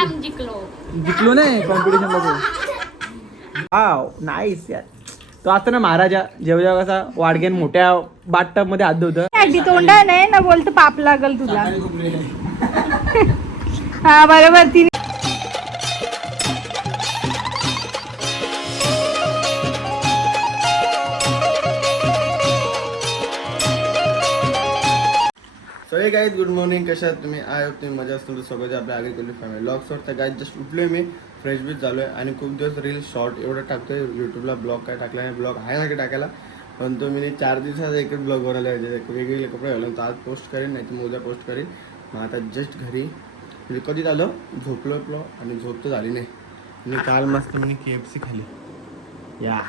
आम जिंकलो. जिंकलो नाही कॉम्पिटिशनला तो वाव नाईस यार. तो आता ना महाराजा जेव्हा जेव्हा कसा वाडगेन मोठ्या बाटटबमध्ये हात धुतं. तोंडा नाही ना बोलतो पाप लागल तुला. हा बरोबर तिने गाईज गुड मॉर्निंग कशा आहात तुम्ही? आय होप तुम्ही मजा असतो सोबत आपल्या आगे केली फॅमिली लॉग्सवर तर गाईज जस्ट उठलोय मी. फ्रेश बीच झालो आहे आणि खूप दिवस रील शॉर्ट एवढं टाकतोय. यूट्यूबला ब्लॉग काय टाकला नाही. ब्लॉग आहे ना की टाकायला. पण तो मी चार दिवसाचा एकच ब्लॉग बनवला आहे वेगवेगळे कपडे घालून. तर आज पोस्ट करेन नाही तर मग उद्या पोस्ट करेन. मग आता जस्ट घरी. म्हणजे कधी झालं? झोपलो आपलो. आणि झोप तर झाली नाही. मी काल मस्त मी के एफ सी खाली या.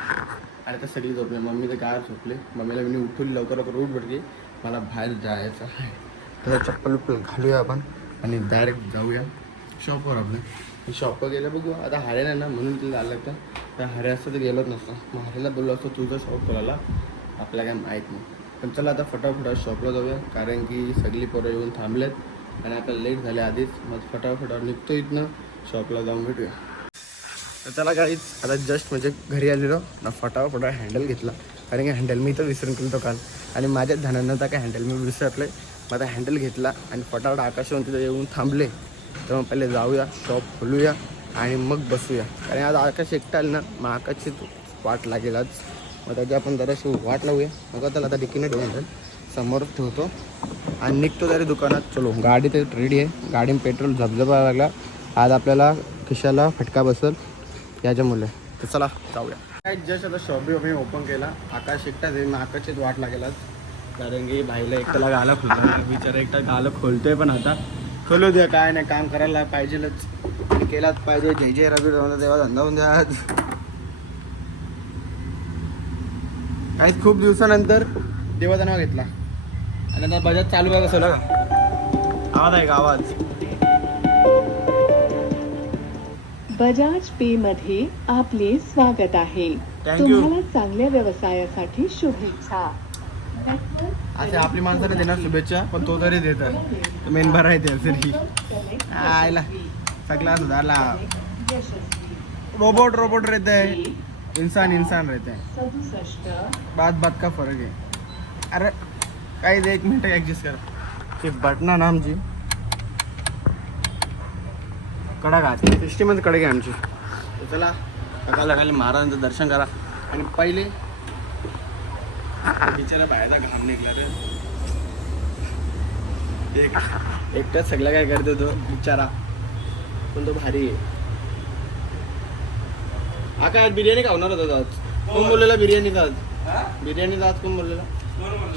अरे आता सगळी झोपले. मम्मी तर काय झोपले. मम्मीला मी उठवली लवकर लवकर उठ भटली. मला बाहेर जायचं आहे. तर चप्पल उप्पल घालूया आपण आणि डायरेक्ट जाऊया. शॉपवर आपलं. शॉपवर गेलं बघू. आता हारे ना म्हणून तिला आलं लागतं. तर हरे असतं तर गेलोच नसतं. मग हारेला बोललो असतो तुझं शॉप करायला आपल्याला काय माहीत नाही. पण चला आता फटाफट शॉपला जाऊया. कारण की सगळी पोरं येऊन थांबलेत. आणि आता लेट झाले आधीच. मग फटाफट निघतो इथनं. शॉपला जाऊन भेटूया. तर चला काहीच आता जस्ट म्हणजे घरी आलेलो. ना फटाफट हँडल घेतला. कारण की हँडल मी तर विसरून केलं तो काल. आणि माझ्या धनांना तर काय हँडल मी विसरले मग आता हँडल घेतला आणि फटाफट आकाशावरून तिथे येऊन थांबले तर मग पहिले जाऊया शॉप खोलूया आणि मग बसूया. कारण आज आकाश एकटाल ना मग आकाशची वाट लागेल आज. मग त्याची आपण जराशी वाट लावूया. मग त्याला आता डिकीने ठेवून जाईल समोर ठेवतो. आणि निघतो तरी दुकानात. चलो गाडी तर रेडी आहे. गाडी पेट्रोल झबझबा लागला. आज आपल्याला खिशाला फटका बसल. याच्यामुळे. तर चला जाऊया. काय जस्ट आता शॉप बी ओपन केला. आकाश एकटाच आहे मग आकाशचीच वाट लागेल आज. कारण की भाईला एकट्याला गाला खोलतो बिचारा एकटा गालं खोलतोय पण आता. खोलू द्या काय नाही काम करायला पाहिजेलच. केलाच पाहिजे. जय जय रवी तेव्हा धंदा होऊन द्या. आज काहीच खूप दिवसानंतर देवाचा नाव घेतला. आणि आता बजाज चालू आहे कसं का आवाज आहे का? आवाज. बजाज पे मध्ये आपले स्वागत आहे. तुम्हाला चांगल्या व्यवसायासाठी शुभेच्छा. असे आपली माणसाने देणार शुभेच्छा पण तो तरी देत मेन भर आहे त्या तरी. आयला सगळा सुधारला रोबोट रोबोट रहते है. इंसान इंसान रहते हैं. बात बात का फरक है? अरे काही दे एक मिनिट ॲडजस्ट कर. ते बटना ना आमची कडक आहे सिस्टीमच कडक आहे आमची चला. सकाळ सकाळी महाराजांचं दर्शन करा. आणि पहिले बिचारा बाहेरचा घाम निघला रे एक. एकटाच सगळं काय करतो तो बिचारा. पण तो भारी आहे. हा काय बिर्याणी खावणार होता आज? कोण बोललेला बिर्याणीचा आज? बिर्याणीचा आज कोण बोललेला?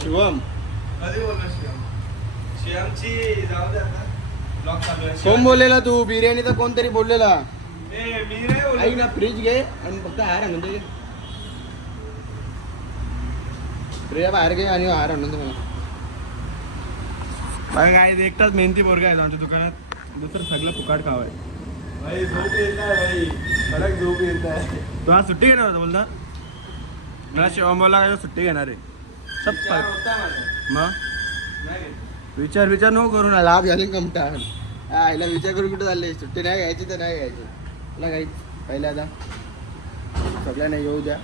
शिवम. कोण बोललेला तू? बिर्याणीचा कोणतरी बोललेला? ऐक ना फ्रीज घे आणि फक्त हार आणून फ्रीज बाहेर घे आणि हार आणून बाय काय एकटाच मेहनती पोरगा आहे आमच्या दुकानात. दुसरं सगळं फुकाट खाव आहे. तू आज सुट्टी घेणार होता बोलता? मला शिवम बोलला काय सुट्टी घेणार आहे? सब मग? विचार विचार नको करू ना. लाभ झाले कमटा आईला विचार करून कुठे चालले? सुट्टी नाही घ्यायची तर नाही घ्यायची. तुला काही पहिले आता. सगळ्यांना येऊ द्या.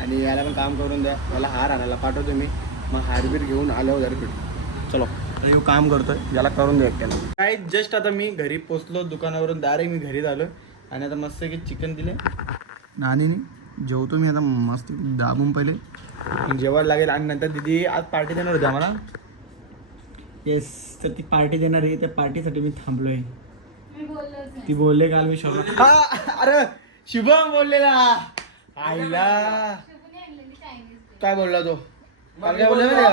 आणि याला पण काम करून द्या. याला हार आणायला पाठवतो मी. मग हारबीर घेऊन जरा भेटू. चलो. येऊ काम करतोय. याला करून द्या एकट्याला. काय जस्ट आता मी घरी पोचलो. दुकानावरून डायरेक्ट मी घरी झालो आणि आता मस्त की चिकन दिले. नानीने जेवतो मी आता मस्त दाबून पहिले. जेवायला लागेल. आणि नंतर दिदी आज पार्टी देणार होती आम्हाला. येस तर ती पार्टी देणार आहे. त्या पार्टीसाठी मी थांबलोय. ती बोलले काल मी शॉप? अरे शुभम बोललेला. आईला. काय बोलला तो? काय बोलला?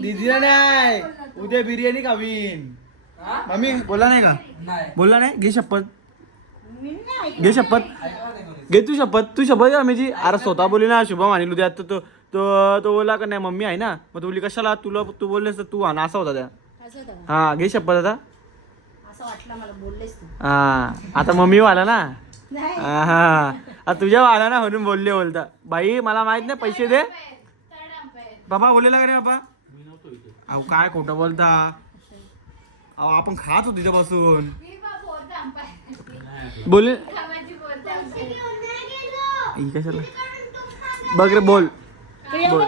दीदीला नाही. उद्या बिर्याणी खावीन. मम्मी बोलला नाही का? बोलला नाही? घे शपथ. घे शपथ. घे तू शपथ. तू शपथ घे आम्ही अरे स्वतः बोलली ना शुभम आणि उद्या तो तो तो तो बोलला का नाही मम्मी आहे ना? मग तू बोलली कशाला? तुला तू बोललेस तर तू आणा. असा होता त्या. हा घे शपथ आता. असं वाटलं मला बोललेस तू. हा. आता मम्मी आला ना? हा तुझ्या आला ना म्हणून बोलले बोलता. बाई मला माहीत नाही पैसे दे. बाबा बोललेला का रे बाबा. अहो काय खोटं बोलता. अहो आपण खात होतो तिच्यापासून. बोल ही कशाला? बघ रे बोल. बोल.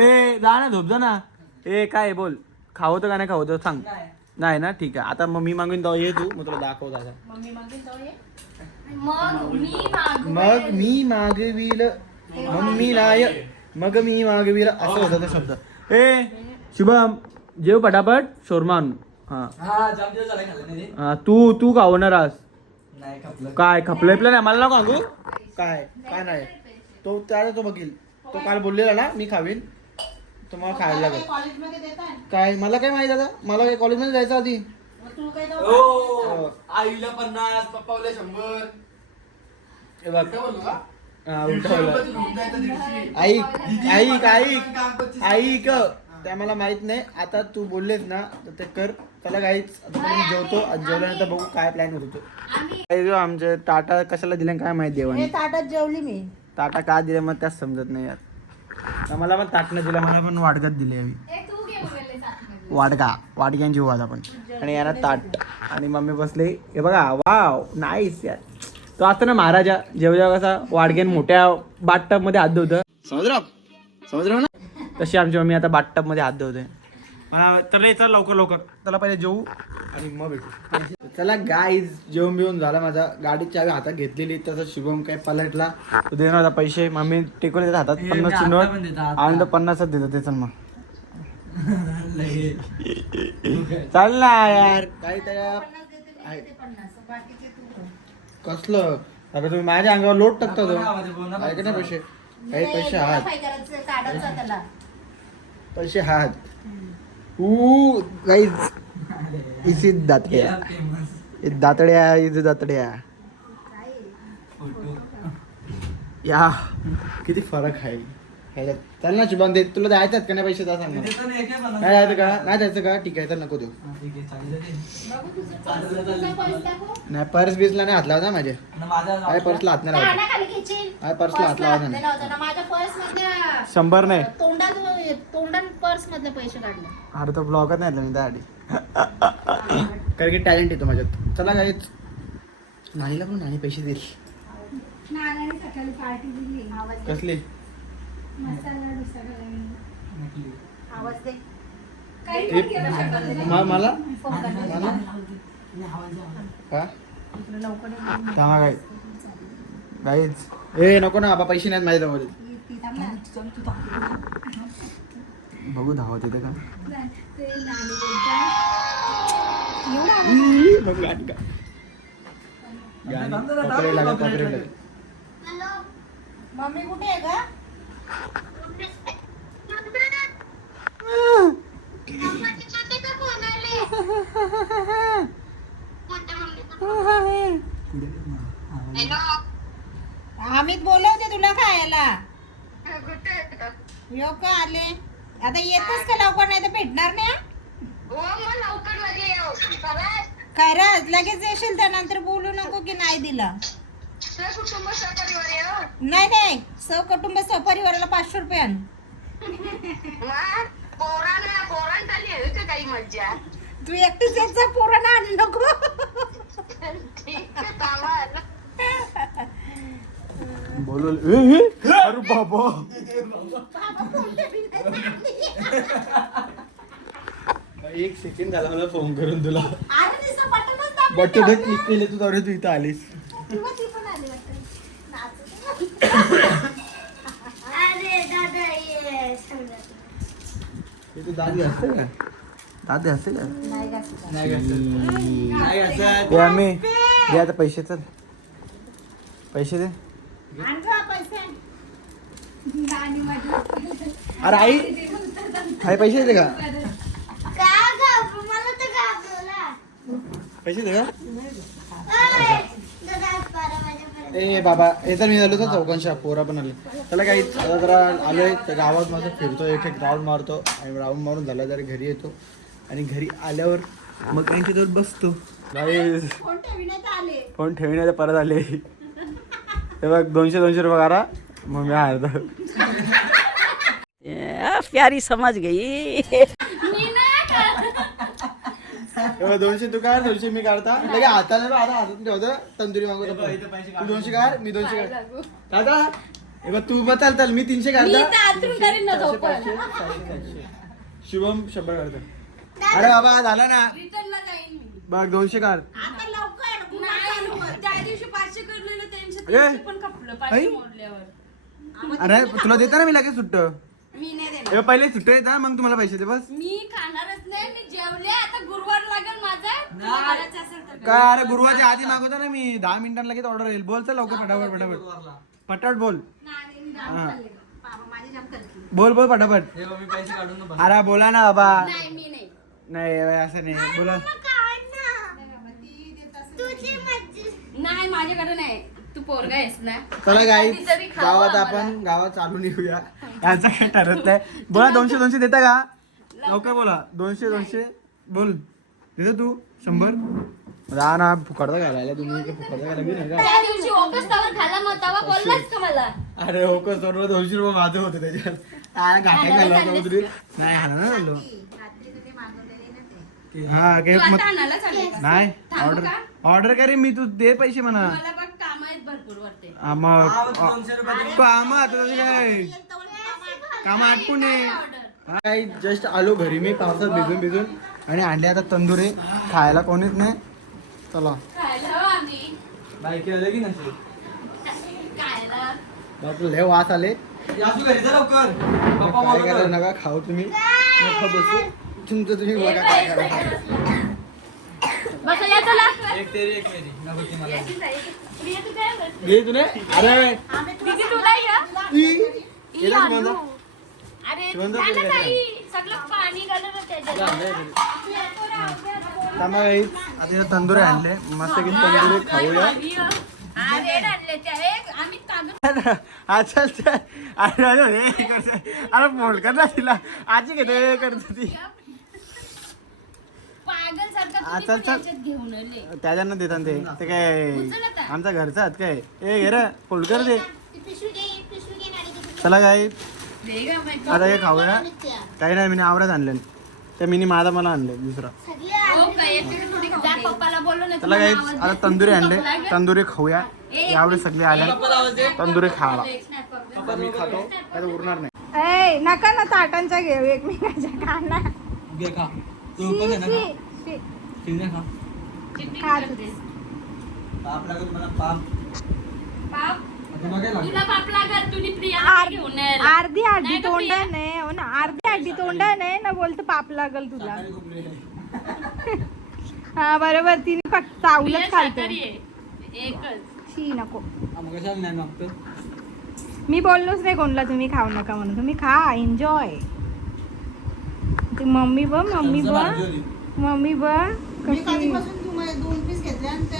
ए जा ना झोप जा ना. ए काय बोल. खावतं का नाही खावतं सांग. नाही. ना ठीक आहे. आता मग मी मागून जाऊ ये तू. मग तुला दाखव दादा मग मी मागू मग मी मागविल. मम्मी नाय. मग मी मागविल. असं होतं ते शब्द. ए शुभम जेव पटापट शोरमा आणू हा हा, तू तू खावणार आज. काय खपलं नाही मला नको सांगू. काय काय नाही. तो त्याला तो बघील. तो काल बोललेला ना मी खावीन. तो मला खायला लागेल. कॉलेजमध्ये काय मला काय माहिती आता? मला काय कॉलेजमध्ये जायचं आधी? तू काय जाऊ हो. आईला पन्नास पप्पाला शंभर. हे बघ. हा. ऐक ऐक ऐक. ऐक. त्या मला माहीत नाही. आता तू बोललेस ना तर ते कर. त्याला काहीच आता जेवतो. आज जेवल्यानंतर बघू काय प्लॅन होतो. तो आमचे टाटा कशाला दिले काय माहिती हे देवाने ताटात जेवली मी. टाटा का दिले मग त्याच समजत नाही यार. तर मला पण ताटणं दिलं मला पण वाडगत दिले हवी ए, तू वाडगा वाडग्यांची वाद आपण. आणि याला ताट. आणि मम्मी बसले. हे बघा वाव नाईस यार. तो असतो ना महाराजा जेव्हा जेव्हा कसा वाडग्यान मोठ्या बाटटबमध्ये हात धुवतं समुद्र समुद्र ना? तशी आमची मम्मी आता बाटटबमध्ये हात धुवते मला तर चल लवकर लवकर. त्याला पहिले जेवू आणि मग भेटू. चला गाईज जेवण बिवून झाला माझा. गाडीची चावी हातात घेतलेली तसं शुभम काय पलटला. तो देणार होता पैसे. मम्मी टेकून देतात हातात. पन्नास नोट आणि तो पन्नासच देतो ते चल मग. चाल ना यार. काय त्या कसलं? आता तुम्ही माझ्या अंगावर लोट टाकता तो. काय का नाही पैसे. काही पैसे आहात काय करायचं काढायचं त्याला. पैसे हात. ऊ गाईज. इसी दातड्या. दातड्या इथे दातड्या. या. किती फरक आहे. ह्याच्यात चल ना शुभम दे तुला द्यायच्यात का? नाही पैसे सांग मला. नाही द्यायचं का? नाही द्यायचं का? ठीक आहे तर नको देऊ. नाही पर्स बिसला नाही हात लावता माझे. काय पर्सला हात नाही लावता. काय पर्सला हात लावता नाही ना. शंभर नाही. तोंडात तोंडात पर्स मधले पैसे काढले. अरे तो ब्लॉगच नाही मी त्यासाठी कारण की टॅलेंट येतो माझ्यात. चला काहीच नानीला पण नानी पैसे दिली. कसली? मसाला डोसा करायला. आवाज दे. मला? काय काहीच ए नको ना बाबा पैसे नाहीत माझ्या जवळ. बघू धावत येते का? बघ गाडी का? गाडी. मम्मी कुठे आहे का अमित बोलवते तुला खायला. यो का आले. आता येतच का लवकर? नाही तर भेटणार नाही हा? रे लगेच येशील त्यानंतर बोलू नको की नाही दिला. नाही नाही. सहकुटुंब सपरिवाराला पाचशे रुपये आण. तू एकटीच जा पोरांना आणू नको. बोलवलं ए, ए, अरे बाबा. एक सेकंड झाला मला फोन करून तुला. बटन तर. क्लिक केले तू तेवढे तू इथं आलीस किंवा ती पण आली वाटतं. हे तू दादी असते का? दादी असते का? नाही आम्ही दे आता पैसे चल. पैसे दे. अरे आई आई पैसे दे का? पैसे दे का? ए बाबा हे तर मी झालो तर चौकांशा पोरा पण आले. त्याला काही जरा आलोय त्या गावात माझं फिरतो एक एक राऊंड मारतो. आणि राऊंड मारून झाला जरा घरी येतो. आणि घरी आल्यावर मग त्यांच्या जवळ बसतो. ठेविण्यात आले. फोन ठेवण्याचे परत आले. हे बघ दोनशे दोनशे रुपये करा. मग मी अर्धा प्यारी समझ गई. एवढं दोनशे तू काढ दोनशे मी काढता. लगे हाताने बघ, आता हातात ठेवतो. तंदुरी मागवतो. तू दोनशे काढ मी दोनशे काढ. दादा हे बघ तू बताल तर मी तीनशे काढता. चारशे, पाचशे, सहाशे, सातशे. शुभम शंभर काढतो. अरे बाबा झालं ना. रिटर्नला जाईन मी. बघ दोनशे काढ. आता लवकर पुन्हा नाही. चालू कर. त्या दिवशी पाचशे करलेलं त्यांचे ए. त्यांचे पण खपलं ऐ. पाचशे मोडल्यावर. अरे तुला देता ना मी लगेच सुट्ट? मी नाही देणार. हे पहिले सुट्ट येतात मग तुम्हाला पैसे दे बस. मी खाणारच नाही मी जेवले आता गुरुवार लागेल माझा तुला करायचं असेल तर काय अरे गुरुवारच्या आधी मागवतो ना मी. दहा मिनिटांना लगेच ऑर्डर येईल. बोल चल लवकर फटाफट फटाफट. पटापट बोल. नाही, हा. बाबा माझी जाम करते बोल बोल फटाफट. हे बघ, मी पैसे काढून ना बस. अरे बोला ना बाबा. नाही मी नाही. नाही असं नाही. बोला. नाही माझ्याकडे नाही. तू पोरगा आहेस ना. चला गाई कधीतरी खाऊ गावात आम्हाला. आपण गावात चालून येऊया. यांचं काय ठरत नाही. बोला दोनशे दोनशे देता का? लवकर बोला. दोनशे दोनशे. बोल. देतो तू. शंभर? राहा ना घालायला तुम्ही इथे घालायला का? त्या दिवशी तवर मग का मला? अरे का सर्व दोनशे रुपये माझे होते त्याच्यात. होतं. नाही ना झालो ते. ते हा काय तू मग? नाही ऑर्डर? ऑर्डर करे मी तू दे पैसे म्हणा. हा, हा, दे. काम आता काय? काम आटपून ये काय जस्ट आलो घरी मी पावसात भिजून भिजून. आणि आणले आता तंदुरी. खायला कोणीच नाही? चला. बाईक आलं की नसेल वास आले. यासू घरी जा लवकर. पप्पा काय करा नका खाऊ तुम्ही. नका बसू. तुमचं तुम्ही बघा काय करा बस या चला. एक तेरी एक मेरी. नको ती मला. प्रिया तू काय बोलते? घे तुने अरे. दीदी तुला या ई. अरे शिवंत आता तंदुरी आणले. मस्त की तंदुरी खाऊया. हा, अच्छा अरे अरे. अरे फोन कर ना तिला. आजी घेते करत ती. आले. त्याच्यानं देतात ते. ते काय आता. आमच्या घरचं आहेत काय? ए घे रे. फोल्ड कर दे चला काय. आता हे खाऊया. काही नाही मी आवडत आणले. त्या मिनी माझा मला आणले दुसरा. हो चला काही आता तंदुरी आणले. तंदुरी खाऊया. यावेळी सगळे आले. तंदुरी खायला. आता मी खातो. आता उरणार नाही नका ना ताटांच्या घेऊ एकमेकाच्या खाना घे खा. तुला काय लागलं तुला पाप लागल तुम्ही प्रिया आर- घेऊन यायला. अर्धी नाही का तोंड प्रिया? नाही हो ना? अर्धी आडी तोंड नाही ना बोलतो पाप लागल तुला. हा बरोबर तिने फक्त प्रिया चावलंच खालतो. शाकाहारी आहे. एकच. शी नको. नाही मागतो. मी बोललोच नाही कोणला तुम्ही खाऊ नका म्हणून. तुम्ही खा एन्जॉय ते मम्मी बघ मम्मी बघ. मम्मी बघ मी कशी कधीपासून तुम्हाला दोन पीस घेतले आणि ते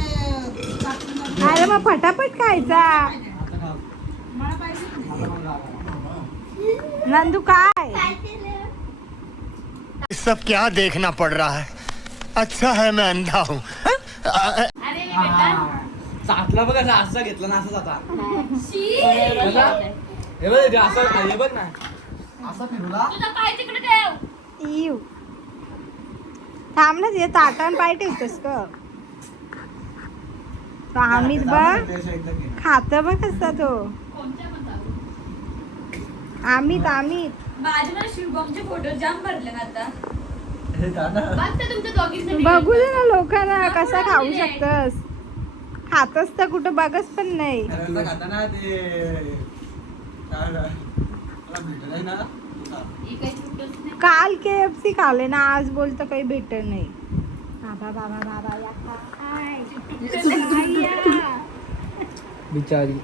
कापून टाकले. अरे मग फटाफट खायचा आता खा मला पाहिजे नाही. आता मग खा. नंदू काय? सब क्या देखना पड़ रहा है? अच्छा है मैं अंधा हूँ। अरे बेटा। सातला बघ असा असा घेतला ना असंच आता. बघा. हे बघ हे असं हे बघ ना. असा फिरवला? थांब ना तिथे ताटान पाय ठेवतोस ग. तो आम्हीच बघ. खात बघ कसा तो. आम्हीत बाजूला शिवबॉम्बचे फोटो जाम भरले ना आता. हे दादा बघ ते तुमच्या दोघींचे बघू दे ना लोकांना कसा खाऊ शकतस. खातस तर कुठं बघच पण नाही. रस्ता ना तू. काल के एफ सी खाले ना आज बोलतं काही भेटत नाही. बाबा बाबा बाबा या काय? बिचारी.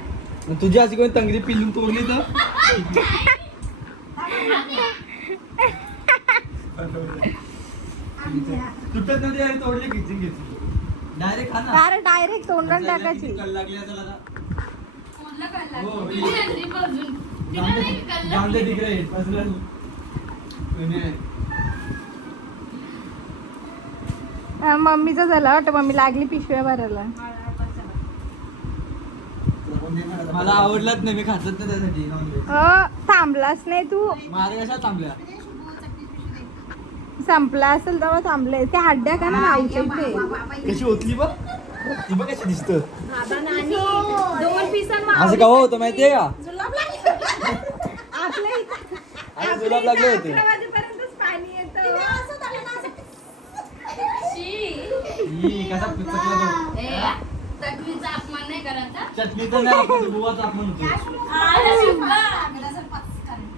तुझी अशी कोणी तंगडी पिल्लून तोडली तर? तुटत नव्हती आणि तोडली खिचून घेतली डायरेक्ट खा ना? अरे डायरेक्ट तोंडात टाकायची. कल लागली असेल आता? हो, तिने आणली बाजून. तिला जाऊन दे- नाही तिकडे. पसरल. म्हणे, अं, मम्मीचं झालं वाटतं. मम्मी लागली पिशव्या भरायला. मला आवडलाच नाही मी खातच नाही त्यासाठी नॉनव्हेज अ थांबलाच नाही तू? माझ्या कशा थांबल्या? संपला असेल तेव्हा थांबले त्या हड्ड्या का ना इथे कशी ओतली बघ. ती बघ कशी दिसत. असं का होतं माहितीये का? आणि जुलाब लागले होते. कसा पिचकला तो. नाही करायचा चटणी तर नाही आपण बुवाचा होतो.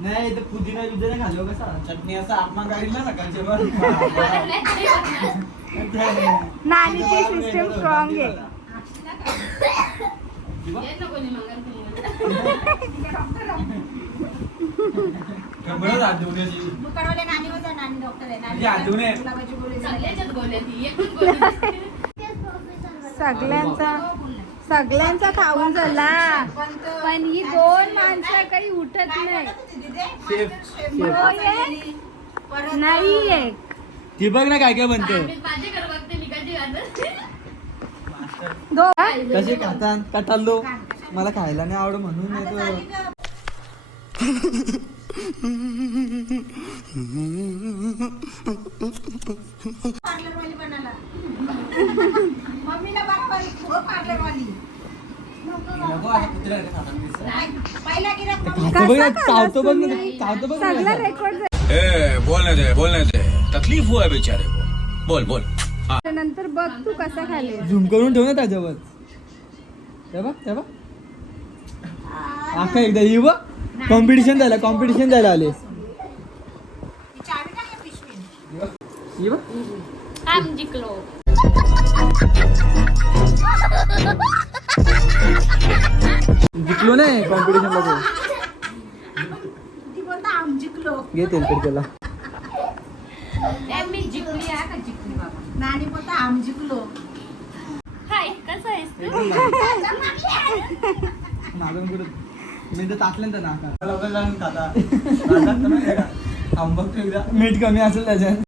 नाही तर पुदिना बिदिना खाल्लो कसा? चटणी असा ना पण नानीची सिस्टम स्ट्रॉंग आहे. सगळ्यांचा सगळ्यांचा खाऊन झाला. पण ही दोन माणसं काही उठत नाही. हो, एक ती बघ ना काय काय म्हणते. दो कसे खातात का चाललो मला खायला नाही आवड म्हणून येतो मम्मीला बरोबर पहिला बघ चावतो बघ सगळं. रेकॉर्ड बोलने दे बोलने दे तकलीफ हुआ है बेचारे को. बोल बोल. नंतर बघ तू कसा खाले झूम करून ठेव ना त्याच्यावर. आखा एकदा ही बघ. कॉम्पिटिशन झालं कॉम्पिटिशन झालं आले. ही. ही आम जिंकलो. जिंकलो नाही कॉम्पिटिशनमध्ये. ती बोलता आम जिंकलो घे तेलकट त्याला मी जिंकली आहे का जिंकली बाबा? नानी बोलता आम जिंकलो. हाय कसं आहेस तू? मागून कुठं? मी तर टाकलं तर नाका लवकर जाऊन खाता. तर मीठ कमी असेल त्याच्यात.